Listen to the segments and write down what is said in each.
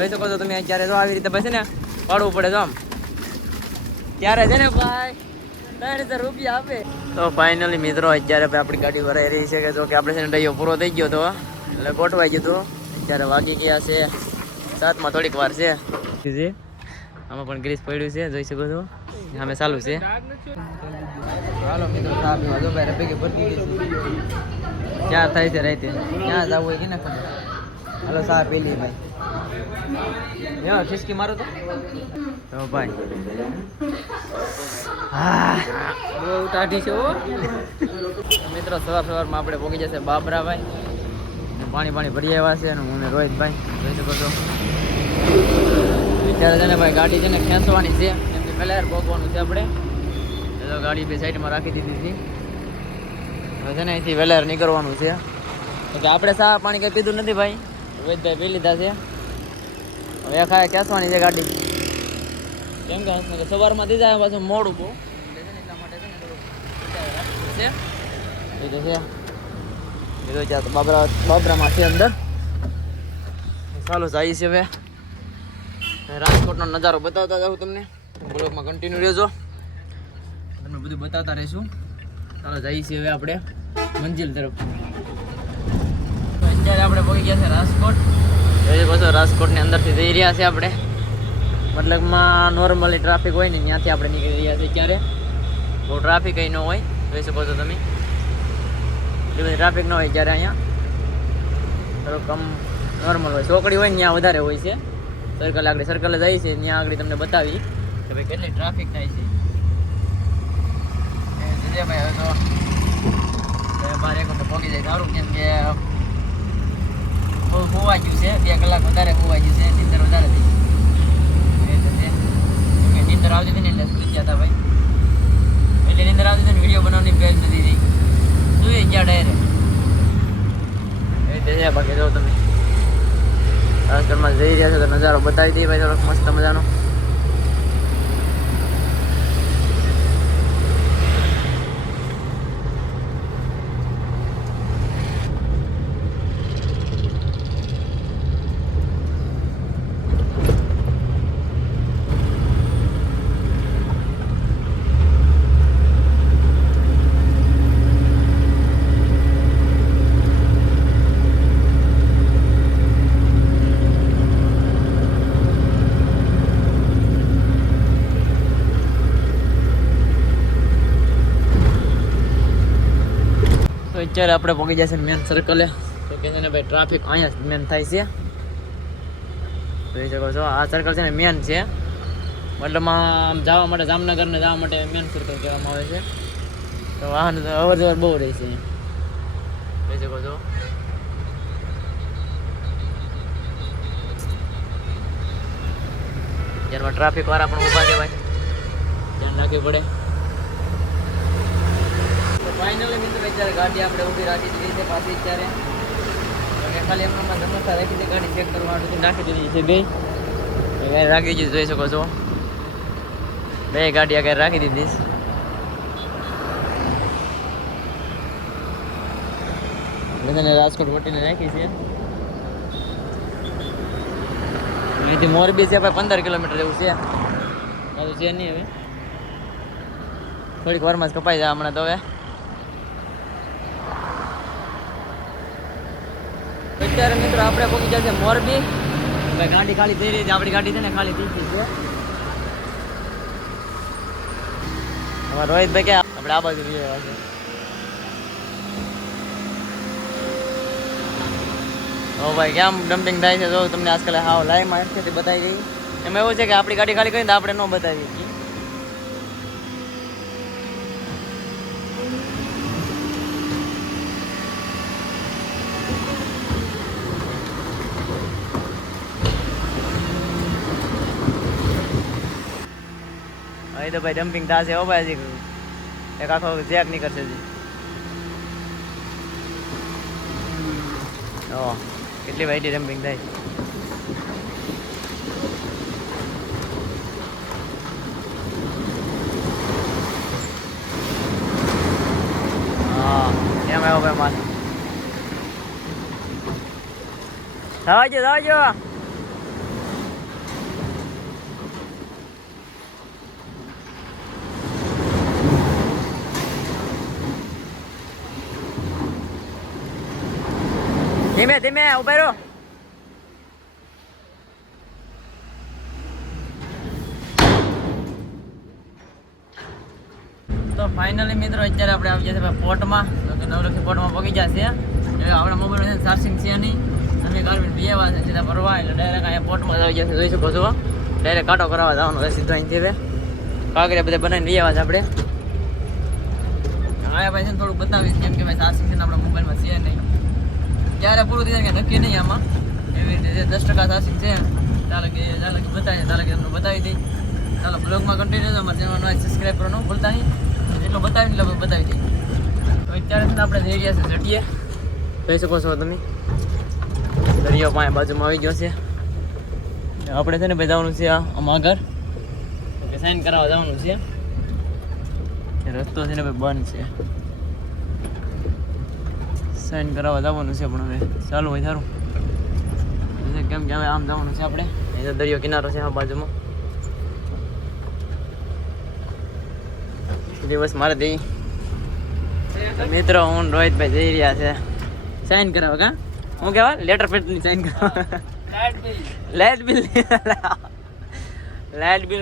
જોઈ શકો છો તમે અત્યારે તો આવી રીતે પછી ને પાડવું પડે તો આમ ત્યારે છે ને ભાઈ 3000 રૂપિયા આપે. તો ફાઇનલી મિત્રો અત્યારે આપણી ગાડી ભરાઈ રહી છે કે જો કે આપણે છે ને ડાયો પૂરો થઈ ગયો હતો એટલે ગોઠવાઈ ગયું હતું. અત્યારે વાગી ગયા છે 7 થોડીક વાર છે. આમાં પણ ગ્રીસ પડ્યું છે જોઈ શકો છો સામે ચાલુ છે. હાલો મિત્રો ચા પીવા જો ભાઈ ભેગી ભરતી ગઈ છે 4 થાય છે રાતે ક્યાં જવું હોય કે ના ખબર. હાલો ચા પી લઈએ ભાઈ. એવા ખિસકી મારો તો ભાઈ હા બહુ ટાઢી છે મિત્રો. સવારમાં આપણે પહોંચી જશે બાબરાભાઈ પાણી ભરી આવ્યા છે અને હું રોહિતભાઈ જોઈ શકો છો. અત્યારે છે ને ભાઈ ગાડી છે ને ખેંચવાની છે એમ કે પહેલાં ભોગવાનું છે આપણે તો ગાડી બે સાઈડમાં રાખી દીધી હતી. હવે છે ને અહીંથી વેલાર નીકળવાનું છે એટલે આપણે ચા પાણી કંઈ પીધું નથી ભાઈ. રોહિતભાઈ પી લીધા છે હવે ખેંચવાની છે ગાડી કેમ કે સવારમાં દીધા પાછું મોડું બહુ એટલા માટે છે ને બાબરામાં છે અંદર. ચાલો જાય છે હવે રાજકોટનો નજારો બતાવતા જાઉં તમને બ્લોગમાં કન્ટિન્યુ રહેજો તમને બધું બતાવતા રહીશું. ચાલો જઈએ છીએ હવે આપણે મંજિલ તરફ. અત્યારે આપણે પહોંચી ગયા છે રાજકોટ. પાછો રાજકોટની અંદરથી જઈ રહ્યા છે આપણે મતલબમાં નોર્મલી ટ્રાફિક હોય ને ત્યાંથી આપણે નીકળી રહ્યા છીએ. ત્યારે બહુ ટ્રાફિક કંઈ ન હોય જોઈ શકો છો તમે. એટલી બધી ટ્રાફિક ન હોય જ્યારે અહીંયા થોડું કમ નોર્મલ હોય. ચોકડી હોય ને ત્યાં વધારે હોય છે. સર્કલ આગળ સર્કલે જાય છે ત્યાં આગળ તમને બતાવી કે ભાઈ કેટલી ટ્રાફિક થાય છે. ભાઈ હવે તો બહાર એક વખત પહોંચી જાય સારું કેમ કે બહુ ખોવાઈ ગયું છે. 2 કલાક વધારે ખોવાઈ ગયું છે. નીંદર વધારે થઈ ગઈ નીંદર આવતી હતી ને એટલે સુઈ ગયા હતા ભાઈ. એટલે નીંદર આવતી હતી ને વિડીયો બનાવવાની પહેલ નથી થઈ સુઈ ગયા ડાયરેક્ટ એ રીતે છે. બાકી જો તમે રાજકોટમાં જઈ રહ્યા છો તો નજારો બતાવી દઈએ ભાઈ થોડોક મસ્ત મજાનો. અત્યારે આપણે પહોંચી જશે મેન સર્કલે તો કે છે ને ભાઈ ટ્રાફિક અહીંયા મેન થાય છે જોઈ શકો છો. આ સર્કલ છે ને મેન છે મતલબમાં જવા માટે જામનગરને જવા માટે મેન સર્કલ કહેવામાં આવે છે. તો વાહન અવર જવર બહુ રહે છે જોઈ શકો છો. જેમાં ટ્રાફિક વાળા પણ ઊભા છે ભાઈ ધ્યાન રાખવી પડે. ફાઇનલી મિત્રો અત્યારે ગાડી આપણે ઊભી રાખી દીધી છે પાછી. અત્યારે ખાલી એમનામાં ધમસા રાખી દીધી ગાડી ચેક કરવા માટે નાખી દીધી છે. બે રાખી દીધી જોઈ શકો છો. 2 ગાડી આગળ રાખી દીધી બધાને રાજકોટ વટીને રાખી છે. અહીંથી મોરબી છે ભાઈ 15 કિલોમીટર જેવું છે. બધું છે નહીં હવે થોડીક વારમાં જ કપાઈ જાય હમણાં તો. હવે અત્યારે મિત્રો આપણે પહોંચી જશે મોરબી. ભાઈ ગાડી ખાલી થઈ રહી છે આપણી ગાડી છે ને ખાલી થઈ ગઈ છે. અમારા રોહિતભાઈ કે આપણે આ બાજુ જઈએ છે. ઓ ભાઈ કેમ ડમ્પિંગ થાય છે જો તમને આજકાલ હાવ લાઈવમાં એમથી બતાવી ગઈ. એમાં એવું છે કે આપણી ગાડી ખાલી કરીને આપણે ન બતાવી શકીએ. અહીં તો ભાઈ ડમ્પિંગ થશે હો ભાઈ. હજી એક આખો જેક નીકળશે હજી. કેટલી વાઈટી ડમ્પિંગ થાય. હા એમ આવ્યો ભાઈ માલ. થવાજો ધીમે ધીમે ઉભા રહો. તો ફાઇનલી મિત્રો અત્યારે આપણે આવી જશે પોર્ટમાં. તો કે નવલખી પોર્ટમાં પગી જશે. એટલે આપણા મોબાઈલ ચાર્જિંગ છે નહીં. અમે ગાર્મેન્ટ બેવા છે સીધા ફરવા, એટલે ડાયરેક્ટ અહીંયા પોર્ટમાં આવી જશે. જોઈ શકો છો ડાયરેક્ટ કાંટો કરાવવા જવાનું છે સીધો અહીંથી. હવે કાંકરિયા બધા બનાવીને બેવા છે આપણે. આયા ભાઈ છે ને થોડુંક બતાવીશ, કેમ કે ભાઈ ચાર્જિંગ છે ને આપણા મોબાઈલમાં છે નહીં. ત્યારે પૂરું થઈ જાય કે નક્કી નહીં આમાં. એવી રીતે 10% ચાર્જિંગ છે. ચાલો કે બતાવીએ, ચાલો કે તમને બતાવી દઈ. ચાલો બ્લોગમાં કન્ટિન્યુ રહેજો. અમારા ચેનલને સબસ્ક્રાઈબ કરવાનું ભૂલતા નહીં. એટલું બતાવીને એટલે બતાવી દઈએ. તો અત્યારે છે ને આપણે જઈ રહ્યા છે જટીએ. જોઈ શકો છો તમે દરિયો પાસે બાજુમાં આવી ગયો છે. આપણે છે ને ભાઈ જવાનું છે આમ આગળ, કે સાઈન કરાવવા જવાનું છે. રસ્તો છે ને ભાઈ બંધ છે, સાઈન કરાવવા જવાનું છે. પણ હવે ચાલુ હોય સારું, કેમ કે હવે આમ જવાનું છે આપણે. અહીં દરિયો કિનારો છે આ બાજુમાં. દિવસ મારે દઈ મિત્રો હું રોહિતભાઈ જઈ રહ્યા છે સાઈન કરાવવા. કા હું કહેવા લેટર પેડની સાઈન કરાવવા. લાઇટ બિલ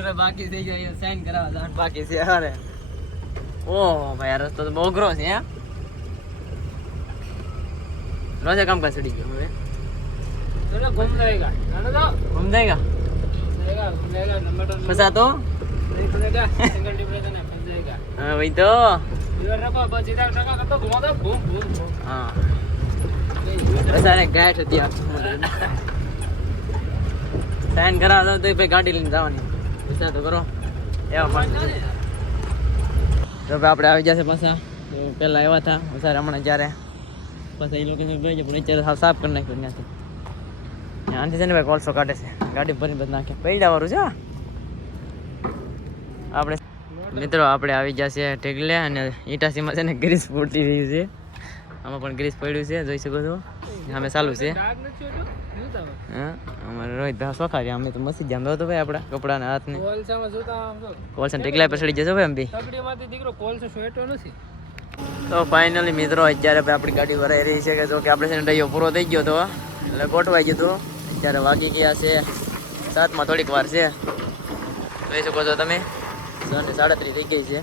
ભાઈ બાકી થઈ ગયો, સાઈન કરાવવા બાકી છે. અરે ઓહ ભાઈ આ રસ્તો તો બહુ અઘરો છે. હે રોજે કામ કા ચડી ગયો. હવે ઘૂમ જાયગા ફસા તો हाँ वही तो हाँ सारे गाइड होती है साइन करा दो तो भाई गाड़ी लेने जाओ नहीं ऐसा तो करो एवं तो આપણે આવી જશે પાછા. પહેલા આવ્યા હતા સારા હમણાં જ્યારે પાછા એ લોકેશન ગઈ છે, પણ અત્યારે સાફ કરી નાખ્યું ત્યાંથી. ત્યાંથી છે ને ભાઈ કોલસો કાઢે છે, ગાડી ભરીને બધ નાખે પૈડાવાળું છે. આપણે મિત્રો આપણે આવી જશે ટેકલે, અને ઈટાસીમાં છે ને ગ્રીસ ફૂટી રહ્યું છે. આમાં પણ ગ્રીસ પડ્યું છે, જોઈ શકો છો. અમે ચાલુ છે. હા અમારે રોહિત શોખા છે. અમે તો મસ્તી જામ તો ભાઈ આપણા કપડાના હાથને કોલસા ટેકલા પર ચડી જશે ભાઈ. એમ બી તો ફાઇનલી મિત્રો અત્યારે ભાઈ આપણી ગાડી ભરાઈ રહી છે. કે જો કે આપણે છે ને ડાયો પૂરો થઈ ગયો હતો, એટલે ગોઠવાઈ ગયું હતું. અત્યારે વાગી ગયા છે 7 થોડીક વાર છે, જોઈ શકો છો તમે. 37 થઈ ગઈ છે.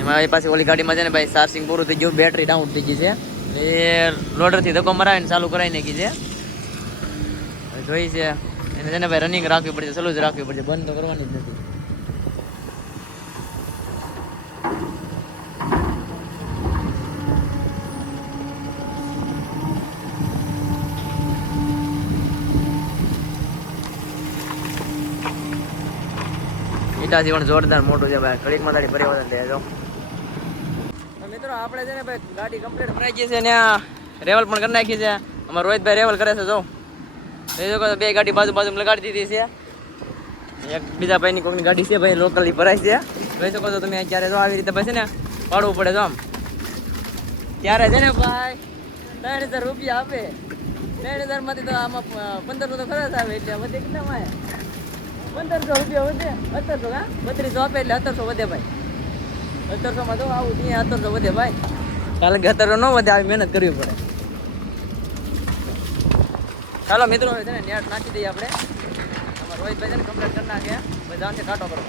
એમાં પાછી ઓલી ગાડીમાં છે ને ભાઈ ચાર્જિંગ પૂરું થઈ ગયું, બેટરી ડાઉન થઈ ગઈ છે. એ લોડરથી ધક્કો મરાવીને ચાલુ કરાવી નાખી છે. જોઈ છે એને છે ને ભાઈ રનિંગ રાખવી પડશે, ચાલુ જ રાખવી પડશે, બંધ તો કરવાની જ નથી. ઈટાથી પણ જોરદાર મોટું છે ભાઈ, ઘડીકમાં તારી પરિવર્તન લે જો. મિત્રો આપણે છે ને ભાઈ ગાડી કમ્પ્લીટ ભરાઈ ગઈ છે ને રેવલ પણ કરી નાખી છે. અમારા રોહિતભાઈ રેવલ કરે છે. જો બે ગાડી બાજુ લગાડી દીધી છે. એક બીજા ભાઈની કોઈની ગાડી છે ભાઈ, લોકલી ભરાય છે. જોઈ શકો છો તમે. અત્યારે જો આવી રીતે પછી ને પાડવું પડે તો આમ. ત્યારે છે ને ભાઈ 3000 રૂપિયા આપે. 3000 માંથી તો આમાં 1500 તો ખરા આવે, એટલે વધે કેટલામાં 1500 રૂપિયા વધે. 1700 હા 3200 આપે એટલે 1700 વધે ભાઈ. 1700 માં તો આવું ત્યાં 1700 વધે ભાઈ. કાલે 1700 ન વધે, આવી મહેનત કરવી પડે. ચાલો મિત્રો હવે છે ને નેટ નાખી દઈએ આપણે. અમારા રોહિતભાઈ છે ને કમ્પ્લીટ કરી નાખે, બધા કાંટો કરો.